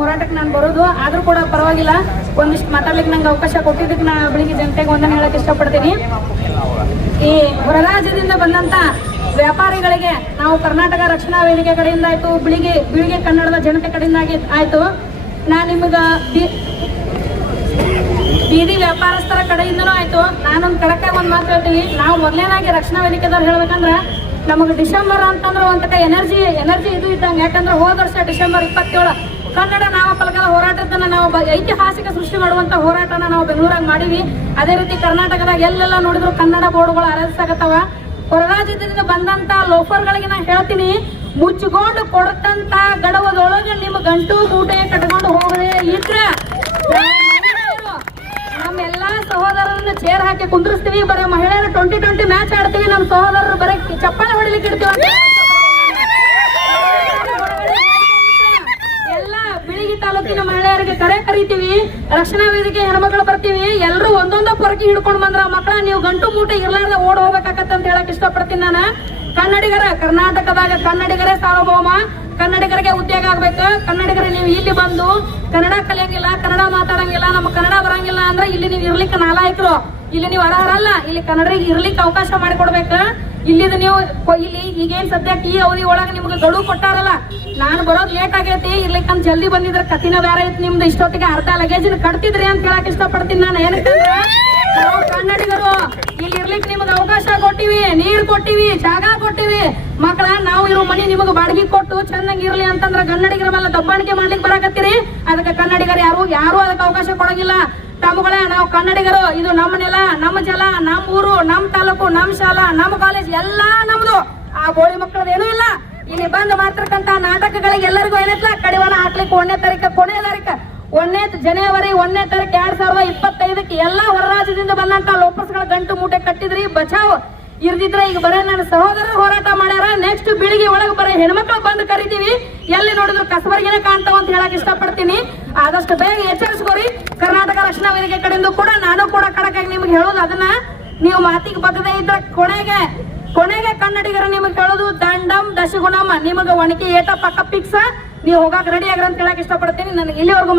ಹೋರಾಟಕ್ಕೆ ನಾನು ಬರೋದು. ಆದ್ರೂ ಕೂಡ ಪರವಾಗಿಲ್ಲ, ಒಂದಿಷ್ಟು ಮಾತಾಡ್ಲಿಕ್ಕೆ ನಂಗೆ ಅವಕಾಶ ಕೊಟ್ಟಿದ್ದಕ್ಕೆ ನಾ ಬೆಳಿಗ್ಗೆ ಜನತೆಗೆ ಒಂದನ್ನು ಹೇಳಕ್ ಇಷ್ಟಪಡ್ತೀನಿ. ಈ ಹೊರ ರಾಜ್ಯದಿಂದ ಬಂದಂತ ವ್ಯಾಪಾರಿಗಳಿಗೆ ನಾವು ಕರ್ನಾಟಕ ರಕ್ಷಣಾ ವೇದಿಕೆ ಕಡೆಯಿಂದ ಆಯ್ತು, ಬಿಳಿಗೆ ಕನ್ನಡದ ಜನತೆ ಕಡೆಯಿಂದ ಆಯ್ತು, ನಾನು ನಿಮಗ ಬೀದಿ ವ್ಯಾಪಾರಸ್ಥರ ಕಡೆಯಿಂದನೂ ಆಯ್ತು, ನಾನೊಂದು ಕಡಕಾಗಿ ಒಂದು ಮಾತು ಹೇಳ್ತೀವಿ. ನಾವು ಮೊದಲನೇದಾಗಿ ರಕ್ಷಣಾ ವೇದಿಕೆದವ್ರು ಹೇಳ್ಬೇಕಂದ್ರೆ ನಮಗೆ ಡಿಸೆಂಬರ್ ಅಂತಂದ್ರೆ ಒಂಥರ ಎನರ್ಜಿ ಇದು ಇದ್ದಂಗೆ. ಯಾಕಂದ್ರೆ ಹೋದ ವರ್ಷ ಡಿಸೆಂಬರ್ 27 ಕನ್ನಡ ನಾಮಫಲಕದ ಹೋರಾಟದನ್ನ ನಾವು ಐತಿಹಾಸಿಕ ಸೃಷ್ಟಿ ಮಾಡುವಂತ ಹೋರಾಟನ ನಾವು ಬೆಂಗಳೂರಾಗ ಮಾಡೀವಿ. ಅದೇ ರೀತಿ ಕರ್ನಾಟಕದಾಗ ಎಲ್ಲೆಲ್ಲ ನೋಡಿದ್ರು ಕನ್ನಡ ಬೋರ್ಡ್ಗಳು ಅರಸಾಗತ್ತವ. ಹೊರ ರಾಜ್ಯದಿಂದ ಬಂದಂತ ಲೋಫರ್ಗಳಿಗೆ ನಾ ಹೇಳ್ತೀನಿ, ಮುಚ್ಚಿಕೊಂಡು ಕೊಡತಂತ ಗಡವದೊಳಗೆ ನಿಮ್ಮ ಗಂಟು ಮೂಟೆ ಕಟ್ಕೊಂಡು ಹೋಗದೆ ಇದ್ರೆ ನಮ್ಮೆಲ್ಲಾ ಸಹೋದರರನ್ನ ಚೇರ್ ಹಾಕಿ ಕುಂದ್ರಿಸ್ತೀವಿ. ಬರೀ ಮಹಿಳೆಯರು 2020 ಮ್ಯಾಚ್ ಆಡ್ತೀವಿ, ನಮ್ಮ ಸಹೋದರರು ಬರೀ ಚಪ್ಪಾಳೆ ಹೊಡಿಲಿಕ್ಕೆ ಇಡ್ತೀವಿ. ಎಲ್ಲ ಬಿಳಿಗಿ ತಾಲೂಕಿನ ಮಹಿಳೆಯರಿಗೆ ಕರೆ ಕರಿತೀವಿ, ರಕ್ಷಣಾ ವೇದಿಕೆ ಹೆಣ್ಮಕ್ಳು ಬರ್ತೀವಿ, ಎಲ್ಲರೂ ಒಂದೊಂದ ಪೊರಕಿ ಹಿಡ್ಕೊಂಡು ಬಂದ್ರ ಮಕ್ಕಳ ನೀವು ಗಂಟು ಮೂಟೆ ಇರ್ಲಾರ್ದ ಓಡ್ ಹೋಗ್ಬೇಕಾಗತ್ತ ಅಂತ ಹೇಳಕ್ ಇಷ್ಟಪಡ್ತೀನಿ. ನಾನು ಕನ್ನಡಿಗರ ಕರ್ನಾಟಕದಾಗ ಕನ್ನಡಿಗರೇ ಸಾರ್ವಭೌಮ, ಕನ್ನಡಿಗರಿಗೆ ಉದ್ಯೋಗ ಆಗ್ಬೇಕು. ಕನ್ನಡಿಗರ ನೀವು ಇಲ್ಲಿ ಬಂದು ಕನ್ನಡ ಕಲಿಯಂಗಿಲ್ಲ, ಕನ್ನಡ ಮಾತಾಡಂಗಿಲ್ಲ, ನಮ್ಮ ಕನ್ನಡ ಬರಂಗಿಲ್ಲ ಅಂದ್ರೆ ಇಲ್ಲಿ ನೀವು ಇರ್ಲಿಕ್ಕೆ ನಾಲಾಯಕರು, ಇಲ್ಲಿ ನೀವು ಅರ್ಹರಲ್ಲ. ಇಲ್ಲಿ ಕನ್ನಡಿಗರಿಗೆ ಇರ್ಲಿಕ್ಕೆ ಅವಕಾಶ ಮಾಡಿಕೊಡ್ಬೇಕು. ಇಲ್ಲಿದ ನೀವು ಇಲ್ಲಿ ಈಗೇನ್ ಸದ್ಯಕ್ಕೆ ಈ ಅವಧಿ ಒಳಗೆ ನಿಮ್ಗೆ ಗಡುವು ಕೊಟ್ಟಾರಲ್ಲ, ನಾನು ಬರೋದು ಲೇಟ್ ಆಗೈತಿ, ಇರ್ಲಿಕ್ಕಂತ ಜಲ್ದಿ ಬಂದಿದ್ರೆ ಕತ್ತಿನ ಬೇರೆ ಐತಿ ನಿಮ್ದು, ಇಷ್ಟೊತ್ತಿಗೆ ಅರ್ಧ ಲಗೇಜಿನ ಕಟ್ತಿದ್ರಿ ಅಂತ ಹೇಳಕ್ ಇಷ್ಟಪಡ್ತೀನಿ ನಾನು. ಏನಕ್ಕಂದ್ರೆ ನಾವು ಕನ್ನಡಿಗರು ಇಲ್ಲಿ ಇರ್ಲಿಕ್ಕೆ ನಿಮ್ಗೆ ಅವಕಾಶ ಕೊಟ್ಟಿವಿ, ನೀರ್ ಕೊಟ್ಟಿವಿ, ಜಾಗ ಕೊಟ್ಟಿವಿ. ಮಕ್ಕಳ ನಾವು ಇರೋ ಮನಿ ನಿಮಗೆ ಬಾಡಿಗೆ ಕೊಟ್ಟು ಚೆನ್ನಾಗಿ ಇರ್ಲಿ ಅಂತಂದ್ರೆ ಕನ್ನಡಿಗರ ಮೇಲೆ ದಬ್ಬಾಣಿಕೆ ಮಾಡ್ಲಿಕ್ಕೆ ಬರಾಕತ್ತೀರಿ. ಅದಕ್ಕೆ ಕನ್ನಡಿಗರು ಯಾರು ಅದಕ್ಕೆ ಅವಕಾಶ ಕೊಡಂಗಿಲ್ಲ. ತಮ್ಮಗಳ ನಾವು ಕನ್ನಡಿಗರು, ಇದು ನಮ್ಮ ನೆಲ, ನಮ್ಮ ಜಲ, ನಮ್ಮ ಊರು, ನಮ್ಮ ತಾಲೂಕು, ನಮ್ಮ ಶಾಲಾ, ನಮ್ಮ ಕಾಲೇಜ್ ಎಲ್ಲಾ ನಮ್ದು. ಆ ಬೋಳಿ ಮಕ್ಕಳದ ಏನೂ ಇಲ್ಲ. ಇಲ್ಲಿ ಬಂದು ಮಾಡ್ತಿರ್ತಕ್ಕಂತ ನಾಟಕಗಳಿಗೆ ಎಲ್ಲರಿಗೂ ಏನೈತ್ಲ ಕಡಿವಾಣ ಹಾಕ್ಲಿಕ್ಕೆ 1ನೇ ತಾರೀಕು, ಕೊನೆ ತಾರೀಕು ಜನವರಿ 1ನೇ ತಾರೀಕು 2025 ಎಲ್ಲಾ ಹೊರ ರಾಜ್ಯದಿಂದ ಬಂದಂತ ಲೋಪರ್ಸ್ಗಳ ಗಂಟು ಮೂಟೆ ಕಟ್ಟಿದ್ರಿ, ಬಚಾವ್ ಇರ್ದಿದ್ರೆ ಈಗ ಬರೀ ನನ್ನ ಸಹೋದರರು ಹೋರಾಟ ಮಾಡ್ಯಾರ. ನೆಕ್ಸ್ಟ್ ಬಿಳಿಗಿ ಒಳಗೆ ಬರೀ ಹೆಣ್ಮಕ್ಳು ಬಂದು ಕರಿತೀವಿ, ಎಲ್ಲಿ ನೋಡಿದ್ರು ಕಸಬರಿಗೆನೆ ಕಾಣ್ತಾವ ಅಂತ ಹೇಳಕ್ ಇಷ್ಟಪಡ್ತೀನಿ. ಆದಷ್ಟು ಬೇಗ ಎಚ್ಚರಿಸ್ಕೋರಿ. ಕರ್ನಾಟಕ ರಕ್ಷಣಾ ವೇದಿಕೆ ಕಡೆಯಿಂದ ಕೂಡ ನಾನು ಕೂಡ ಕಡಕಾಗಿ ನಿಮ್ಗೆ ಹೇಳೋದು ಅದನ್ನ, ನೀವು ಮಾತಿಗೆ ಬಗ್ಗದೇ ಇದ್ರೆ ಕೊನೆಗೆ ಕನ್ನಡಿಗರ ನಿಮಗೆ ಹೇಳೋದು ದಂಡಂ ದಶಗುಣಮ್ಮ, ನಿಮಗೆ ಒಣಗಿ ಏಟ ಪಕ್ಕ ಪಿಕ್ಸ, ನೀವು ಹೋಗಕ್ ರೆಡಿ ಆಗ್ರ ಅಂತ ಹೇಳಕ್ ಇಷ್ಟಪಡ್ತೀನಿ. ನನಗೆ ಇಲ್ಲಿವರೆಗೂ